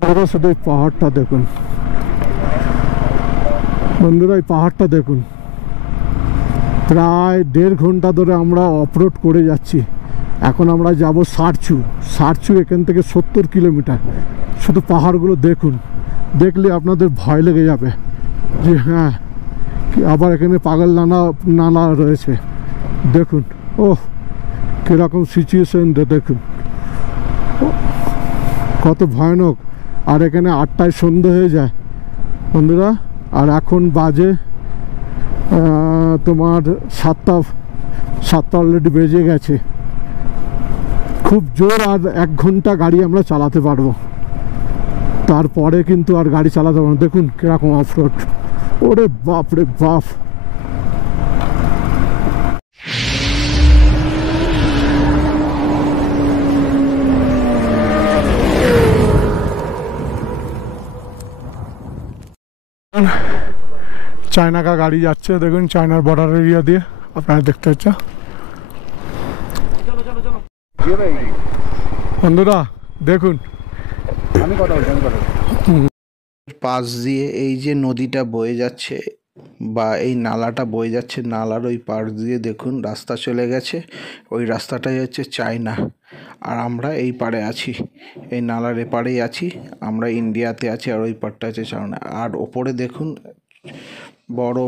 বন্ধুরা শুধু এই পাহাড়টা দেখুন, বন্ধুরা এই পাহাড়টা দেখুন। প্রায় 1.5 ঘন্টা ধরে আমরা অফরোড করে যাচ্ছি। এখন আমরা যাব সারচু। সারচু এখান থেকে 70 কিলোমিটার। শুধু পাহাড়গুলো দেখুন, দেখলে আপনাদের ভয় লেগে যাবে যে হ্যাঁ, আবার এখানে পাগল নালা রয়েছে। দেখুন ও কীরকম সিচুয়েশন দেখুন, কত ভয়ানক। আর এখানে 8টায় সন্ধে হয়ে যায় বন্ধুরা, আর এখন বাজে তোমার 7টা অলরেডি বেজে গেছে। খুব জোর আর 1 ঘন্টা গাড়ি আমরা চালাতে পারবো, তারপরে কিন্তু আর গাড়ি চালাতে পারবো না। দেখুন কিরকম অফরোড, ওরে বাপ রে বাপ। চায়না কা গাড়ি যাচ্ছে, দেখুন চায়নার বর্ডার এরিয়া দিয়ে, আপনারা দেখতে পাচ্ছেন বন্ধুরা। দেখুন পাশ দিয়ে এই যে নদীটা বয়ে যাচ্ছে বা এই নালাটা বয়ে যাচ্ছে, নালার ওই পাশ দিয়ে দেখুন রাস্তা চলে গেছে। ওই রাস্তাটাই হচ্ছে চায়না, আর আমরা এই পাড়ে আছি, এই নালার এপারেই আছি আমরা, ইন্ডিয়াতে আছি। আর ওই পাড়টা হচ্ছে চায়না। আর ওপরে দেখুন বড়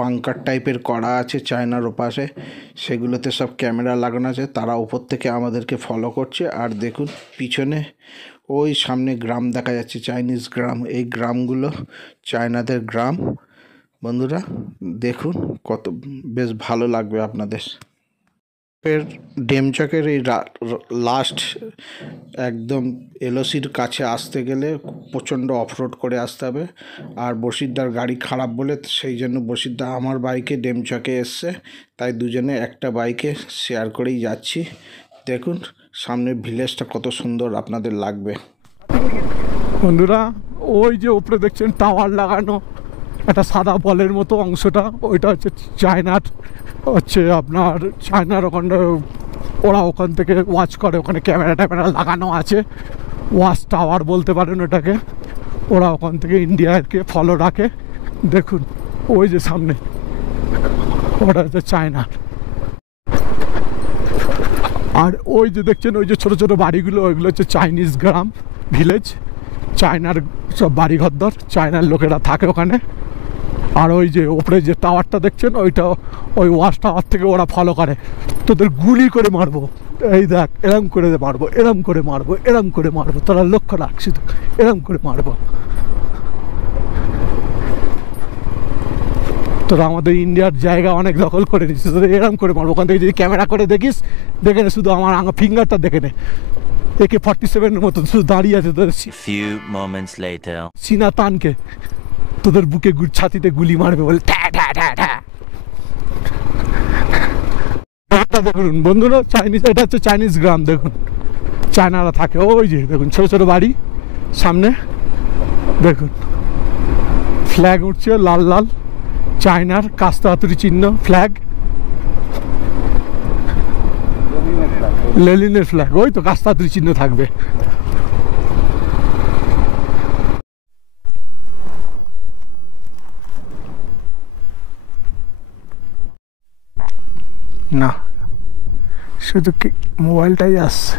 বাংকার টাইপের করা আছে চায়নার ওপাশে, সেগুলোতে সব ক্যামেরা লাগানো আছে। তারা ওপর থেকে আমাদেরকে ফলো করছে। আর দেখুন পিছনে ওই সামনে গ্রাম দেখা যাচ্ছে, চাইনিজ গ্রাম। এই গ্রামগুলো চায়নাদের গ্রাম বন্ধুরা। দেখুন কত বেশ ভালো লাগবে আপনাদের। ডেমচকের এই লাস্ট একদম এলওসির কাছে আসতে গেলে প্রচণ্ড অফরোড করে আসতে হবে। আর বসিরদার গাড়ি খারাপ বলে সেই জন্য বসিরদা আমার বাইকে ডেমচকে এসছে, তাই দুজনে একটা বাইকে শেয়ার করেই যাচ্ছি। দেখুন সামনের ভিলেজটা কত সুন্দর আপনাদের লাগবে বন্ধুরা। ওই যে উপরে দেখছেন টাওয়ার লাগানো, একটা সাদা বলের মতো অংশটা, ওইটা হচ্ছে চায়নার, হচ্ছে আপনার চায়নার ওখানে। ওরা ওখান থেকে ওয়াচ করে, ওখানে ক্যামেরা ট্যামেরা লাগানো আছে, ওয়াচ টাওয়ার বলতে পারেন ওটাকে। ওরা ওখান থেকে ইন্ডিয়াকে ফলো রাখে। দেখুন ওই যে সামনে, ওটা হচ্ছে চায়নার। আর ওই যে দেখছেন ওই যে ছোটো ছোটো বাড়িগুলো, ওইগুলো হচ্ছে চাইনিজ গ্রাম, ভিলেজ। চায়নার সব বাড়ি ঘরদর, চায়নার লোকেরা থাকে ওখানে। আর ওই যে ওপরে যে টাওয়ারটা দেখছেন, ওইটা ওই ওয়াচ টাওয়ার থেকে ওরা ফলো করে। তোদের গুলি করে মারবো, এই দেখ এরম করে মারবো, এরম করে মারবো, এরম করে মারবো, তোরা লক্ষ্য রাখছি তো, এরম করে মারবো। তোরা আমাদের ইন্ডিয়ার জায়গা অনেক দখল করে নিচ্ছিস, তোদের এরম করে মারবো। ওখান থেকে যদি ক্যামেরা করে দেখিস, দেখে নে শুধু আমার ফিঙ্গারটা দেখে নে, AK-47 মতন শুধু দাঁড়িয়ে আছে তোদের। চীনা তানকে তোদের বুকে ছাতিতে গুলি মারবে বলে ঠ্যা ঠ্যা ঠ্যা ঠ্যা। দেখুন বন্ধুরা চাইনিজ, এটা হচ্ছে চাইনিজ গ্রাম। দেখুন চায়নারা থাকে, ওই যে দেখুন ছোটো ছোটো বাড়ি সামনে। দেখুন ফ্ল্যাগ উঠছে লাল লাল, চায়নার কাস্তে হাতুড়ি চিহ্ন ফ্ল্যাগ, লেনিনের ফ্ল্যাগ। ওই তো কাস্তে হাতুড়ি চিহ্ন থাকবে। না শুধু কি মোবাইলটাই আসছে।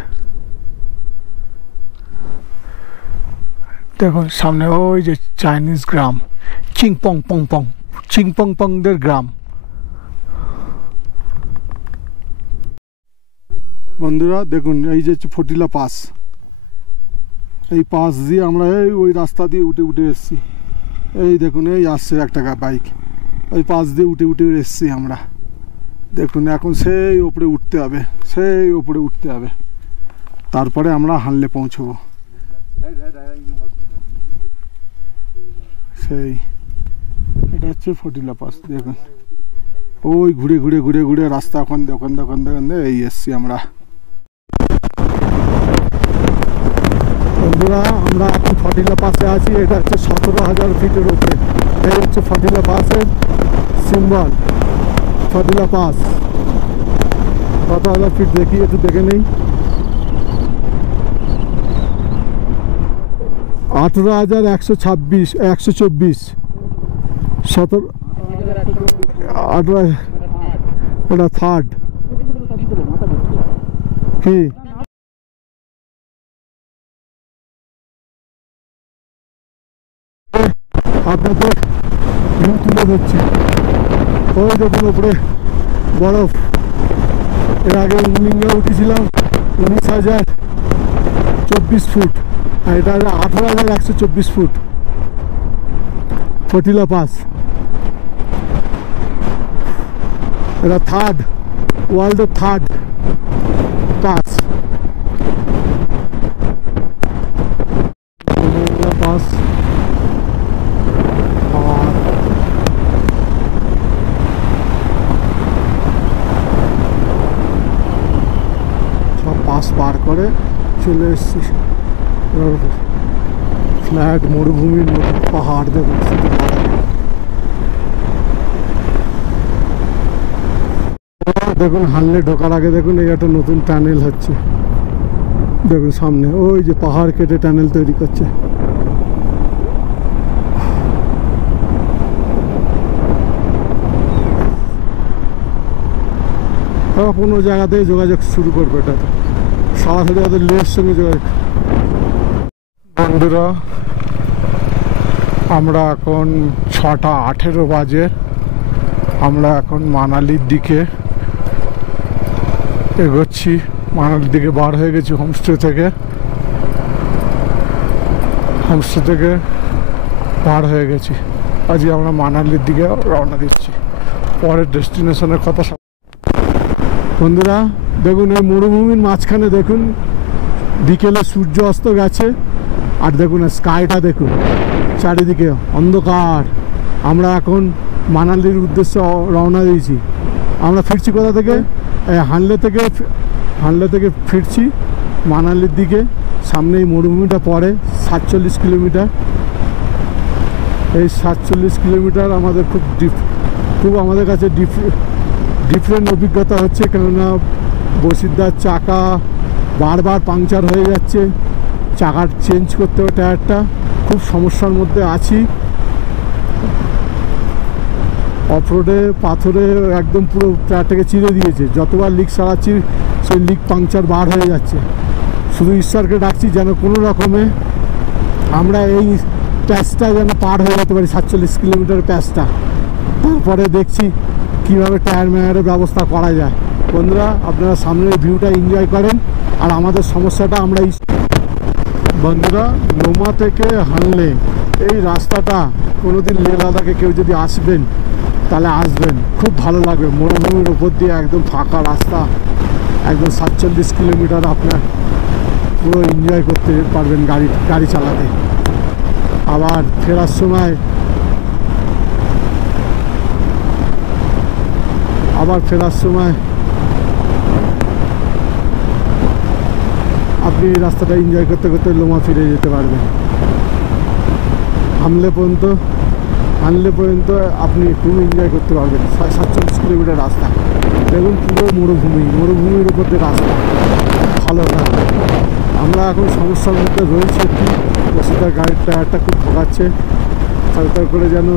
দেখুন সামনে ওই যে চাইনিজ গ্রাম, চিংপং পং পং, চিংপং পংদের গ্রাম। বন্ধুরা দেখুন এই যে ফটিলা পাস, এই পাস দিয়ে আমরা এই ওই রাস্তা দিয়ে উঠে উঠে এসছি। এই দেখুন এই আসছে একটা বাইক, ওই পাস দিয়ে উঠে উঠে এসছি আমরা। দেখুন এখন সেই ওপরে উঠতে হবে, সেই ওপরে উঠতে হবে, তারপরে আমরা হানলে পৌঁছবো। সেই এটা হচ্ছে ফটিলা পাস। দেখুন ওই ঘুরে ঘুরে ঘুরে ঘুরে রাস্তা ওখান দিয়ে ওখান দিয়ে ওখান দিয়ে এই এসছি আমরা। বন্ধুরা আমরা এখন ফটিলা পাসে আছি, এটা হচ্ছে 17,000 ফিটের উপরে। এই হচ্ছে ফটিলা পাসের সিম্বল, ফটিলা পাস। কত হাজার ফিট দেখি, একটু দেখে নেই। 18,126, 124, 17, 18, এটা থার্ড কি আপনাদের ভিউ তুলে ধরছি। ওই দেখুন উপরে বরফ। এর আগে উমলিঙ্গে উঠেছিলাম 19,024 ফুট, আর এটা 18,124 ফুট ফটিলা পাস। এটা থার্ড, ওয়ার্ল্ডের থার্ড পাস। পাস আর সব পাস পার করে চলে এসছি ফ্ল্যাট মরুভূমির মতো পাহাড়। দেখুন শুধু দেখুন হানলে ঢোকার আগে দেখুন এই একটা নতুন টানেল হচ্ছে। দেখুন সামনে ওই যে পাহাড় কেটে টানেল তৈরি করছে। কোনো জায়গাতে যোগাযোগ শুরু করবে, এটা সরাসরি ওদের লের সঙ্গে যোগাযোগ। বন্ধুরা আমরা এখন 6:18 বাজে। আমরা এখন মানালির দিকে এগোচ্ছি। মানালির দিকে বার হয়ে গেছি হোমস্টে থেকে। বার হয়ে গেছি। আজকে আমরা মানালির দিকে রওনা দিচ্ছি। পরের ডেস্টিনেশনের কথা। বন্ধুরা দেখুন এই মরুভূমির মাঝখানে দেখুন বিকেলে সূর্য অস্ত গেছে, আর দেখুন স্কাইটা দেখুন চারিদিকে অন্ধকার। আমরা এখন মানালির উদ্দেশ্যে রওনা দিয়েছি। আমরা ফিরছি কোথা থেকে? হানলে থেকে ফিরছি মানালির দিকে। সামনে এই মরুভূমিটা পড়ে 47 কিলোমিটার। এই 47 কিলোমিটার আমাদের খুব আমাদের কাছে ডিফারেন্ট অভিজ্ঞতা হচ্ছে, কেননা বসিরদার চাকা বারবার পাংচার হয়ে যাচ্ছে, চাকা চেঞ্জ করতে হবে টায়ারটা। খুব সমস্যার মধ্যে আছি। অফরোডে পাথরে একদম পুরো টায়ারটাকে চিরে দিয়েছে। যতবার লিক সারাচ্ছি সেই লিক পাংচার বার হয়ে যাচ্ছে। শুধু ঈশ্বরকে ডাকছি যেন কোনো রকমে আমরা এই প্যাচটা যেন পার হয়ে যেতে পারি, 47 কিলোমিটার প্যাচটা। তারপরে দেখছি কীভাবে টায়ার মেয়ারের ব্যবস্থা করা যায়। বন্ধুরা আপনারা সামনের ভিউটা এনজয় করেন, আর আমাদের সমস্যাটা আমরা। বন্ধুরা লোমা থেকে হানলে এই রাস্তাটা কোনোদিন লে লাদাখে কেউ যদি আসবেন তাহলে আসবেন, খুব ভালো লাগবে। মরুভূমির উপর দিয়ে একদম ফাঁকা রাস্তা, একদম 47 কিলোমিটার আপনার পুরো এনজয় করতে পারবেন গাড়ি চালাতে। আবার ফেরার সময় আপনি এই রাস্তাটা এনজয় করতে করতে লোমা ফিরে যেতে পারবেন। হানলে পর্যন্ত আপনি খুব এনজয় করতে পারবেন। 47 কিলোমিটার রাস্তা দেখুন, পুরো মরুভূমির উপর দিয়ে রাস্তা, ভালো লাগবে। আমরা এখন সমস্যার মধ্যে রয়েছে একটু। বসিরদার গাড়ির টায়ারটা খুব ভোগাচ্ছে। তাড়াতাড়ি করে যেন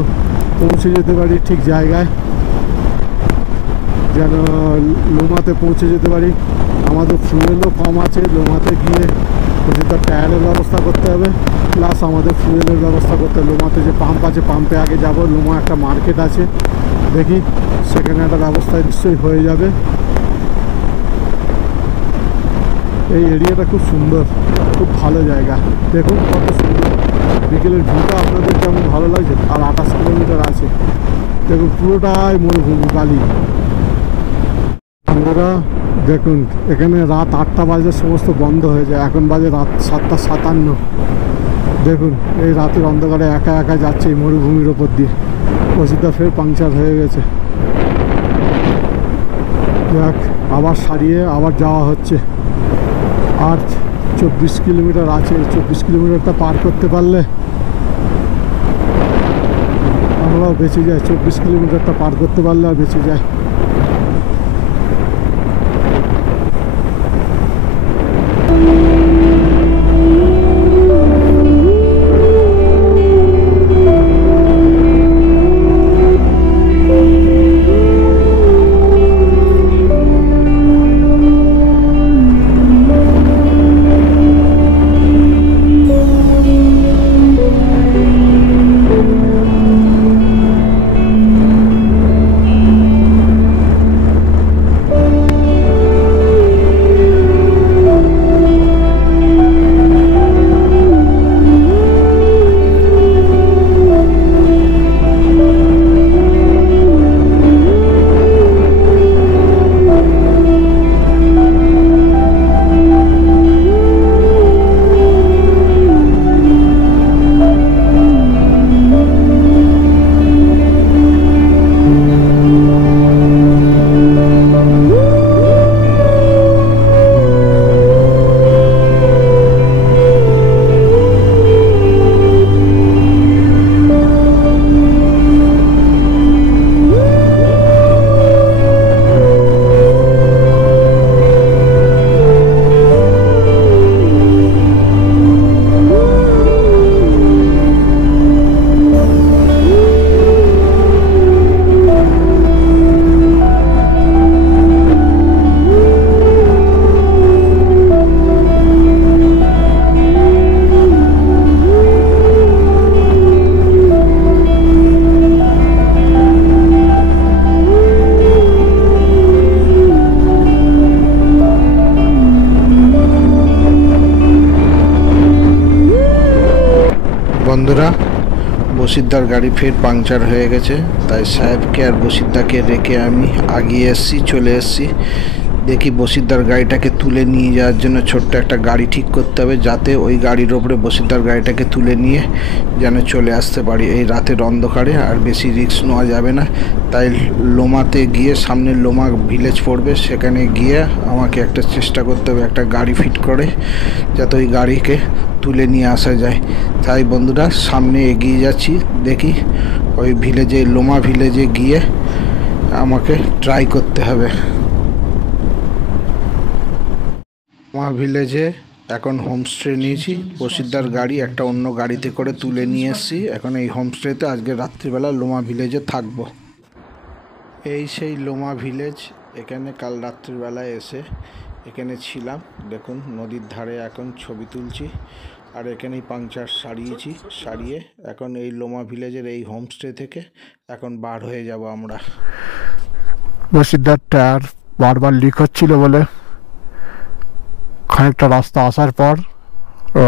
পৌঁছে যেতে পারি ঠিক জায়গায়, যেন লোমাতে পৌঁছে যেতে পারি। আমাদের ফুয়েলও কম আছে। লোমাতে গিয়ে বসিরদার টায়ারের ব্যবস্থা করতে হবে, প্লাস আমাদের ফুয়েলের ব্যবস্থা করতে হবে। লোমাতে যে পাম্প আছে, পাম্পে আগে যাব। লোমা একটা মার্কেট আছে, দেখি সেখানে একটা ব্যবস্থা নিশ্চয়ই হয়ে যাবে। এই এরিয়াটা খুব সুন্দর, খুব ভালো জায়গা। দেখুন কত সুন্দর বিকেলের ভিউটা আপনাদের কেমন ভালো লাগছে। আর 28 কিলোমিটার আছে, দেখুন পুরোটাই মরুভূমি বালি। আমরা দেখুন এখানে রাত 8টা বাজে সমস্ত বন্ধ হয়ে যায়। এখন বাজে রাত 7:57। দেখুন এই রাতের অন্ধকারে একা একা যাচ্ছে এই মরুভূমির ওপর দিয়ে। বসিরদা ফের পাংচার হয়ে গেছে। যাক, আবার সারিয়ে আবার যাওয়া হচ্ছে। আর 24 কিলোমিটার আছে। 24 কিলোমিটারটা পার করতে পারলে আমরাও বেঁচে যাই। 24 কিলোমিটারটা পার করতে পারলে আর বেঁচে যায়। বন্ধুরা, বসিরদার গাড়ি ফের পাংচার হয়ে গেছে, তাই সাহেবকে আর বসিরদাকে রেখে আমি আগিয়ে চলে এসেছি। দেখি বসিরদার গাড়িটাকে তুলে নিয়ে যাওয়ার জন্য ছোট্ট একটা গাড়ি ঠিক করতে হবে, যাতে ওই গাড়ির ওপরে বসিরদার গাড়িটাকে তুলে নিয়ে যেন চলে আসতে পারি এই রাতের অন্ধকারে। আর বেশি রিস্ক নেওয়া যাবে না, তাই লোমাতে গিয়ে, সামনে লোমা ভিলেজ পড়বে, সেখানে গিয়ে আমাকে একটা চেষ্টা করতে হবে একটা গাড়ি ফিট করে, যাতে ওই গাড়িকে তুলে নিয়ে আসা যায়। তাই বন্ধুরা, সামনে এগিয়ে যাচ্ছি। দেখি ওই ভিলেজে, লোমা ভিলেজে গিয়ে আমাকে ট্রাই করতে হবে। লোমা ভিলেজে এখন হোমস্টে নিয়েছি, বসিরদার গাড়ি একটা অন্য গাড়িতে করে তুলে নিয়ে এসেছি। এখন এই হোমস্টেতে আজকে রাত্রিবেলা লোমা ভিলেজে থাকবো। এই সেই লোমা ভিলেজ, এখানে কাল রাত্রিবেলায় এসে এখানে ছিলাম। দেখুন নদীর ধারে এখন ছবি তুলছি, আর এখানেই পাংচার সারিয়ে এখন এই লোমা ভিলেজের এই হোমস্টে থেকে এখন বার হয়ে যাব আমরা। বসিরদার টায়ার বারবার লিক হচ্ছিল বলে খানিকটা রাস্তা আসার পর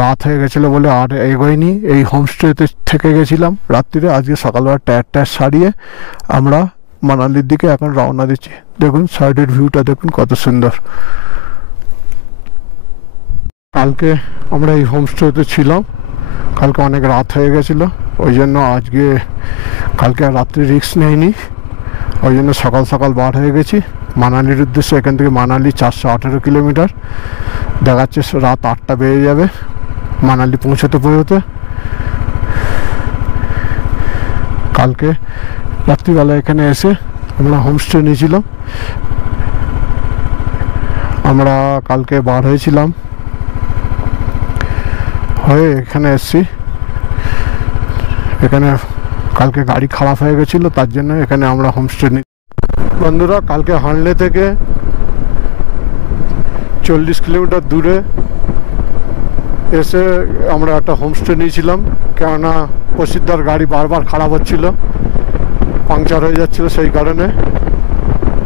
রাত হয়ে গেছিলো বলে আর এগোয়নি, এই হোমস্টেতে থেকে গেছিলাম রাত্রিরে। আজকে সকালবেলা টায়ার সারিয়ে আমরা মানালির দিকে এখন রওনা দিচ্ছি। দেখুন সাইডের ভিউটা দেখুন কত সুন্দর। কালকে আমরা এই হোমস্টেতে ছিলাম, কালকে অনেক রাত হয়ে গেছিলো, ওই জন্য কালকে আর রাত্রি রিস্ক নেইনি, ওই জন্য সকাল সকাল বার হয়ে গেছি মানালির উদ্দেশ্যে। এখান থেকে মানালি 418 কিলোমিটার, দেখাচ্ছে রাত 8টা বেজে যাবে মানালি পৌঁছতে। কালকে রাত্রিবেলা এখানে এসে আমরা হোমস্টে নিয়েছিলাম। আমরা কালকে বার হয়েছিলাম, হয়ে এখানে এসছি। এখানে কালকে গাড়ি খারাপ হয়ে গেছিলো, তার জন্য এখানে আমরা হোমস্টে নিই। বন্ধুরা, কালকে হানলে থেকে 40 কিলোমিটার দূরে এসে আমরা একটা হোমস্টে নিয়েছিলাম, কেননা বসিরদার গাড়ি বারবার খারাপ হচ্ছিল, পাংচার হয়ে যাচ্ছিল, সেই কারণে।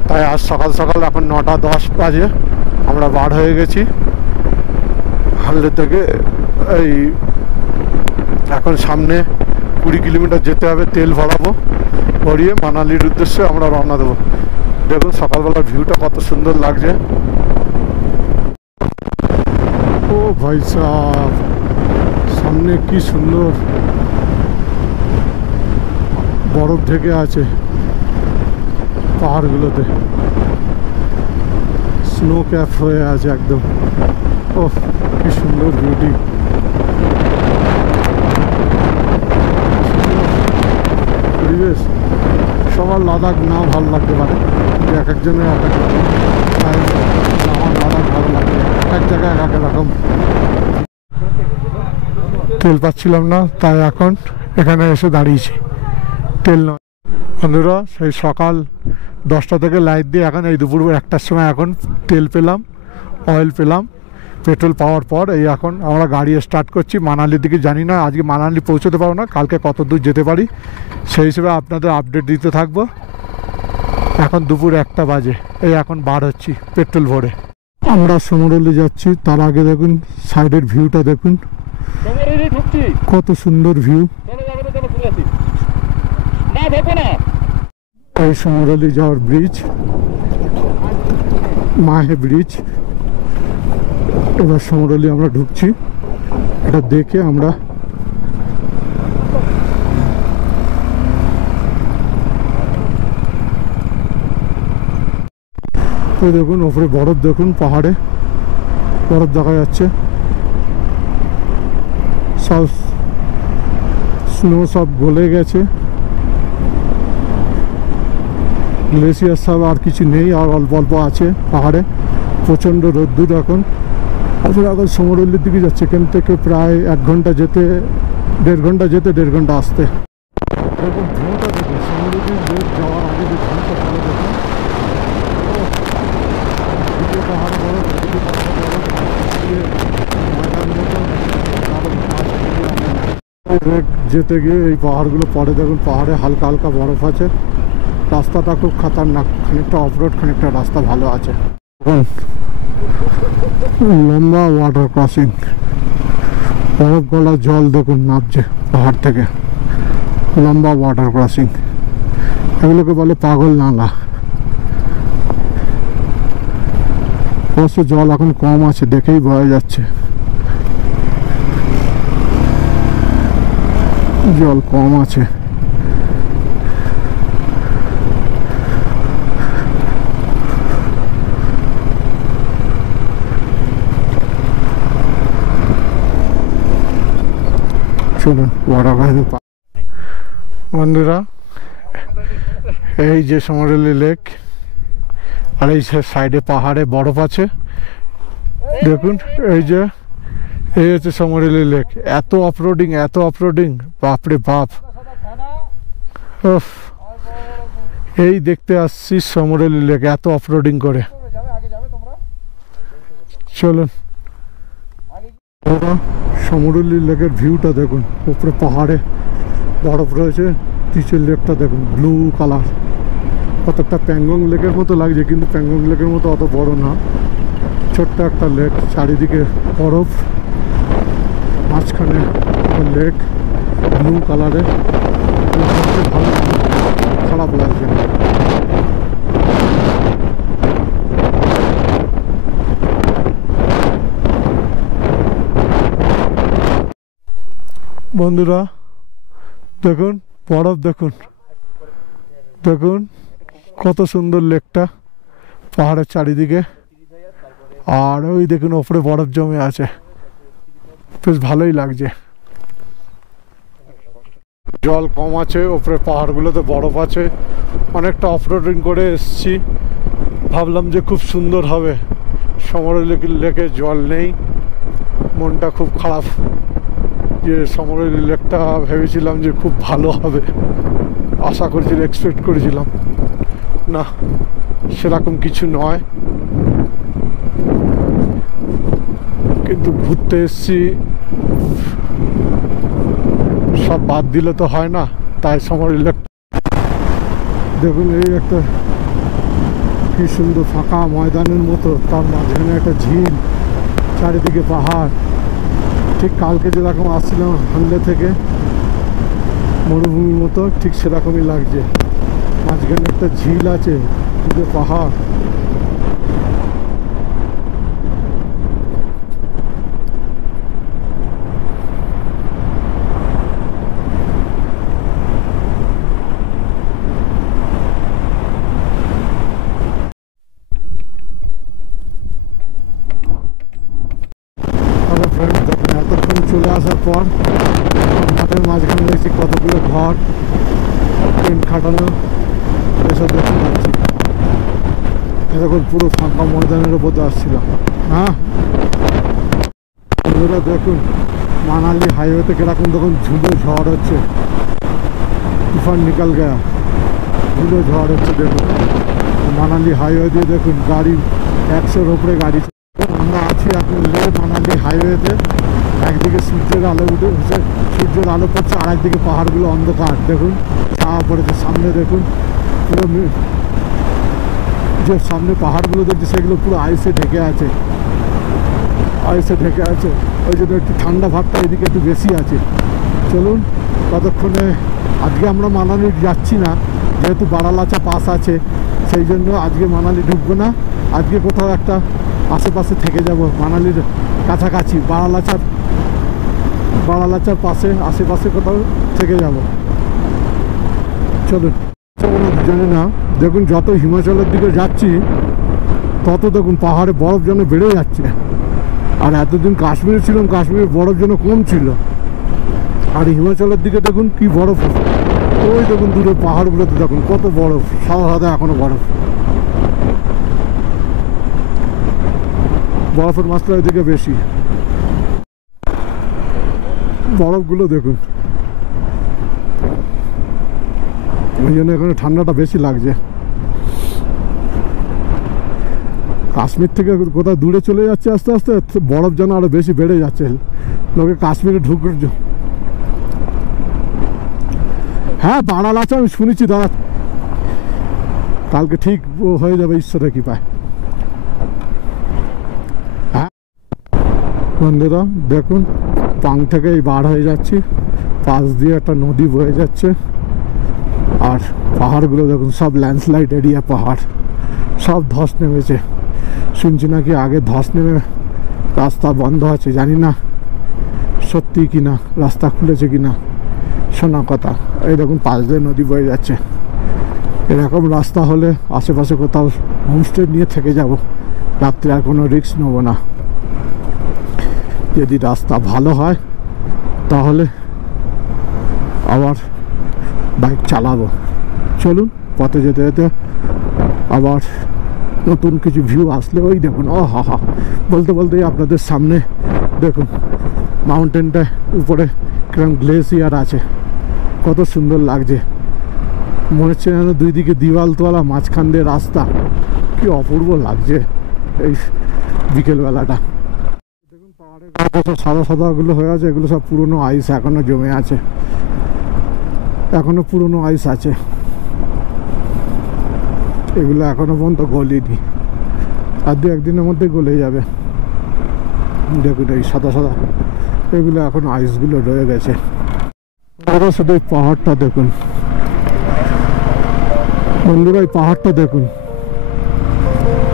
তাই আজ সকাল সকাল এখন 9:10 বাজে আমরা বার হয়ে গেছি হানলে থেকে। এই এখন সামনে 20 কিলোমিটার যেতে হবে, তেল ভরিয়ে মানালির উদ্দেশ্যে আমরা রওনা দেবো। দেখুন সকালবেলার ভিউটা কত সুন্দর লাগছে। ও ভাই সাহেব, সামনে কি সুন্দর বরফ ঢেকে আছে পাহাড়গুলোতে, স্নো ক্যাপ হয়ে আছে একদম। ও কি সুন্দর বিউটি। পরিবেশ সবার লাদাখ না ভালো লাগতে পারে, এক একজনের এক এক। আমার লাদাখ ভালো লাগে, এক জায়গায় এক এক রকম। তেল পাচ্ছিলাম না, তাই এখন এখানে এসে দাঁড়িয়েছি তেল নয়। বন্ধুরা, সেই সকাল 10টা থেকে লাইট দিয়ে এখন এই দুপুর 1টার সময় এখন তেল পেলাম, অয়েল পেলাম। পেট্রোল পাওয়ার পর এই এখন আমরা গাড়ি স্টার্ট করছি মানালির দিকে। জানি না আজকে মানালি পৌঁছতে পারবো না, কালকে কত দূর যেতে পারি সেই হিসেবে আপনাদের আপডেট দিতে থাকবো। এখন দুপুর 1টা বাজে, এই এখন বার হচ্ছি পেট্রোল ভরে। আমরা সমরলি যাচ্ছি, তার আগে দেখুন সাইডের ভিউটা দেখুন কত সুন্দর ভিউ। এই সমরলি যাওয়ার ব্রিজ, মাহে ব্রিজ। এবার সমরলি আমরা ঢুকছি, এটা দেখে আমরা ওই দেখুন ওপরে বরফ, দেখুন পাহাড়ে বরফ দেখা যাচ্ছে, সব স্নো সব গলে গেছে, গ্লেসিয়ার সব আর কিছু নেই, আর অল্প অল্প আছে পাহাড়ে। প্রচণ্ড রোদ্দুর এখন। আমরা এখন সমরলির দিকে যাচ্ছে, এখান থেকে প্রায় 1 ঘন্টা যেতে, 1.5 ঘন্টা যেতে, 1.5 ঘন্টা আসতে। দেখুন ভিউটা দেখুন, সমরলির লেক যাওয়ার আগে যে ভিউটা ভালো দেখুন, পাহাড় বরফ, যেতে গিয়ে এই পাহাড়গুলো পরে দেখুন, পাহাড়ে হালকা হালকা বরফ আছে। রাস্তাটা খুব খাতারনাক, খানিকটা অফরোড, খানিকটা রাস্তা ভালো আছে। লম্বা ওয়াটার ক্রসিং, বরফ গলা জল দেখুন নামছে পাহাড় থেকে, লম্বা ওয়াটার ক্রসিং, এগুলোকে বলে পাগল নালা। অবশ্য জল এখন কম আছে, দেখেই বোঝা যাচ্ছে জল কম আছে। চলুন বন্ধুরা, এই যে সমরেলি লেক, আর এই সাইডে পাহাড়ে বরফ আছে দেখুন। এই হচ্ছে সমরেলি লেক। এত অফরোডিং, এত অফরোডিং, বাপরে বাপ। এই দেখতে আসছি সমরেলি লেক, এত অফরোডিং করে। চলুন সমরেলি লেকের ভিউটা দেখুন, উপরে পাহাড়ে বরফ রয়েছে, নিচের লেকটা দেখুন ব্লু কালার। কতটা প্যাংগং লেকের মতো লাগছে, কিন্তু প্যাংগং লেকের মতো অত বড় না, ছোট্ট একটা লেক, চারিদিকে বরফ, মাঝখানে লেক ব্লু কালারের। ভালো, খারাপ লাগছে না। বন্ধুরা দেখুন বরফ, দেখুন দেখুন কত সুন্দর লেকটা পাহাড়ের চারিদিকে। আর ওই দেখুন ওপরে বরফ জমে আছে, বেশ ভালোই লাগছে। জল কম আছে, ওপরে পাহাড়গুলোতে বরফ আছে। অনেকটা অফরোডিং করে এসছি, ভাবলাম যে খুব সুন্দর হবে। সমরেলি লেকে জল নেই, মনটা খুব খারাপ। যে সমরেলি লেকটা ভেবেছিলাম যে খুব ভালো হবে, আশা করেছিলাম, এক্সপেক্ট করেছিলাম, না সেরকম কিছু নয়। কিন্তু ঘুরতে এসছি, সব বাদ দিলে তো হয় না, তাই সমরেলি লেক দেখুন। এই একটা কি সুন্দর ফাঁকা ময়দানের মতো, তার মাঝখানে একটা ঝিল, চারিদিকে পাহাড়। ঠিক কালকে যেরকম আসছিলাম হানলে থেকে, মরুভূমির মতো, ঠিক সেরকমই লাগছে। মাঝখানে একটা ঝিল আছে, দূরে পাহাড়। এতক্ষণ চলে আসার পর মাঠের মাঝখানে দেখছি কতগুলো ঘর, টেন্ট খাটানো, এসব দেখতে পাচ্ছি। এরকম পুরো ফাঁকা ময়দানের উপর আসছিলাম। হ্যাঁ বন্ধুরা দেখুন, মানালি হাইওয়েতে কিরকম তখন ঝুলো ঝড় হচ্ছে, তুফান নিকাল গয়া, ঝুলো ঝড় হচ্ছে। দেখুন মানালি হাইওয়ে দিয়ে দেখুন গাড়ি 100-র উপরে গাড়ি। আমরা আছি এখন লে মানালি হাইওয়েতে। একদিকে সূর্যের আলো উঠে, সূর্যের আলো পড়ছে, আর একদিকে পাহাড়গুলো অন্ধকার। দেখুন ছায়া পড়েছে, সামনে দেখুন পুরো, যে সামনে পাহাড়গুলো দেখছি সেগুলো পুরো আইসে ঢেকে আছে, আইসে ঢেকে আছে। ওই জন্য একটু ঠান্ডা ভাবটা এদিকে একটু বেশি আছে। চলুন ততক্ষণে, আজকে আমরা মানালি যাচ্ছি না, যেহেতু বারালাচা পাস আছে, সেই জন্য আজকে মানালি ঢুকবো না। আজকে কোথাও একটা আশেপাশে থেকে যাব, মানালির কাছাকাছি, বারালাচার পাশে আশেপাশে কোথাও থেকে যাব। চলুন জানি না, দেখুন যত হিমাচলের দিকে যাচ্ছি তত দেখুন পাহাড়ে বরফ যেন বেড়ে যাচ্ছে। আর এতদিন কাশ্মীরে ছিলাম, কাশ্মীরে বরফ যেন কম ছিল, আর হিমাচলের দিকে দেখুন কি বরফ। ওই দেখুন দূরে পাহাড়গুলোতে দেখুন কত বরফ, সাদা সাদা এখনো বরফ। বরফের মাত্রা এদিকে বেশি, বরফগুলো দেখুন, ওই জন্য এখানে ঠান্ডাটা বেশি লাগছে। কাশ্মীর থেকে কোথাও দূরে চলে যাচ্ছে আস্তে আস্তে, বরফ যেন আরো বেশি বেড়ে যাচ্ছে। লোকে কাশ্মীরে ঢুকে, হ্যাঁ বারালাচা আমি শুনেছি দাদা, কালকে ঠিক হয়ে যাবে, ঈশ্বরের কৃপায়। হ্যাঁ বন্ধুরা দেখুন পাং থেকেই বার হয়ে যাচ্ছি, পাশ দিয়ে একটা নদী বয়ে যাচ্ছে। আর পাহাড়গুলো দেখুন, সব ল্যান্ডস্লাইড এরিয়া পাহাড়, সব ধস নেমেছে। শুনছি নাকি আগে ধস নেমে রাস্তা বন্ধ আছে, জানি না সত্যি কি না, রাস্তা খুলেছে কি না, শোনা কথা। এই দেখুন পাশ দিয়ে নদী বয়ে যাচ্ছে। এরকম রাস্তা হলে আশেপাশে কোথাও হোমস্টে নিয়ে থেকে যাব, রাত্রে আর কোনো রিস্ক নেব না। যদি রাস্তা ভালো হয় তাহলে আবার বাইক চালাবো। চলুন, পথে যেতে যেতে আবার নতুন কিছু ভিউ আসলে, ওই দেখুন, ও হা হা, বলতে বলতেই আপনাদের সামনে দেখুন মাউন্টেনটা উপরে কিরকম গ্লেসিয়ার আছে, কত সুন্দর লাগছে। মনে হচ্ছে যেন দুই দিকে দিওয়াল তোয়ালা, মাঝখান দিয়ে রাস্তা, কি অপূর্ব লাগছে এই বিকেলবেলাটা। দেখুন পাহাড়ের কত সাদা সাদাগুলো হয়ে আছে, এগুলো সব পুরনো আইস এখনো জমে আছে, এখনো পুরনো আইস আছে, এগুলো এখনো পর্যন্ত গলেনি, আর দু একদিনের মধ্যে গলে যাবে। দেখুন এই সাদা সাদা এগুলো এখন আইসগুলো রয়ে গেছে। শুধু এই পাহাড়টা দেখুন বন্ধুরা, এই পাহাড়টা দেখুন,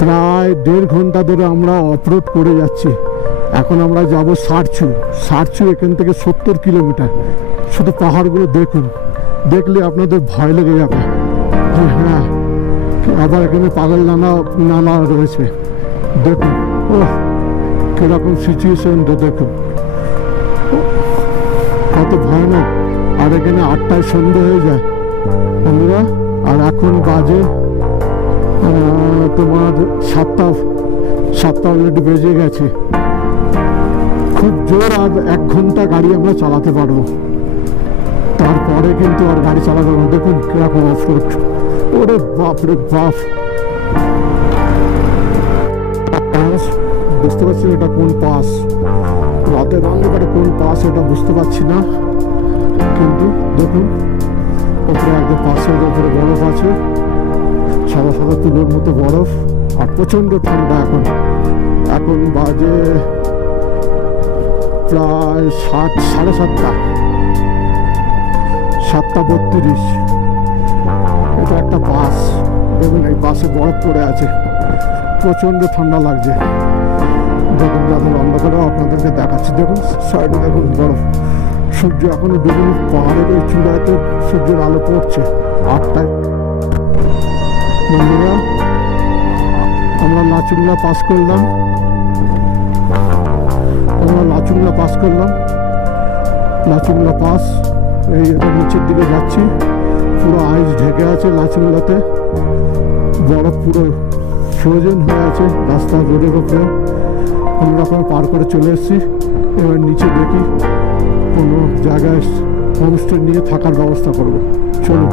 প্রায় 1.5 ঘন্টা ধরে আমরা অফরোড করে যাচ্ছি। এখন আমরা যাব সারছু, এখান থেকে 70 কিলোমিটার। শুধু পাহাড়গুলো দেখুন, দেখলে আপনাদের ভয় লেগে যাবে। হ্যাঁ, আবার এখানে পাগল নালা রয়েছে, দেখুন ও কিরকম সিচুয়েশন, দেখুন কত ভয়ানক। আর এখানে 8টায় সন্ধ্যে হয়ে যায় বন্ধুরা, আর এখন বাজে তোমার 7টা অলরেডি বেজে গেছে। খুব জোর আর 1 ঘন্টা গাড়ি আমরা চালাতে পারবো, তারপরে কিন্তু আর গাড়ি চালাতে পারবো। দেখুন কিরকম অফরোড, ওরে বাপ রে বাপ। বুঝতে পারছি এটা কোন পাস, রাতের অন্ধকারে কোন পাস এটা বুঝতে পারছি না, কিন্তু দেখুন ওপরে একদম পাশের ওপরে বরফ আছে, সাদা সাদা তুলোর মতো বরফ, আর প্রচণ্ড ঠান্ডা। এখন বাজে প্রায় 7:32। এটা একটা বাস, দেখুন এই বাসে বরফ পড়ে আছে, প্রচণ্ড ঠান্ডা লাগছে। দেখুন রাতের অন্ধকারেও আপনাদেরকে দেখাচ্ছি, দেখুন সাইডে দেখুন বরফ। সূর্য এখনো দেখুন পাহাড়ের ওই চূড়াতে সূর্যের আলো পড়ছে 8টায়। বন্ধুরা আমরা লাচুংলা পাস করলাম, লাচুংলা পাস। এই এটা নিচের দিকে যাচ্ছি, পুরো আইস ঢেকে আছে লাচুংলাতে, বরফ পুরো ফ্রোজেন হয়ে আছে রাস্তা রোডের উপরে। আমরা পার করে চলে এসেছি, এবার নিচে দেখি কোনো জায়গায় হোমস্টে নিয়ে থাকার ব্যবস্থা করবো। চলুন।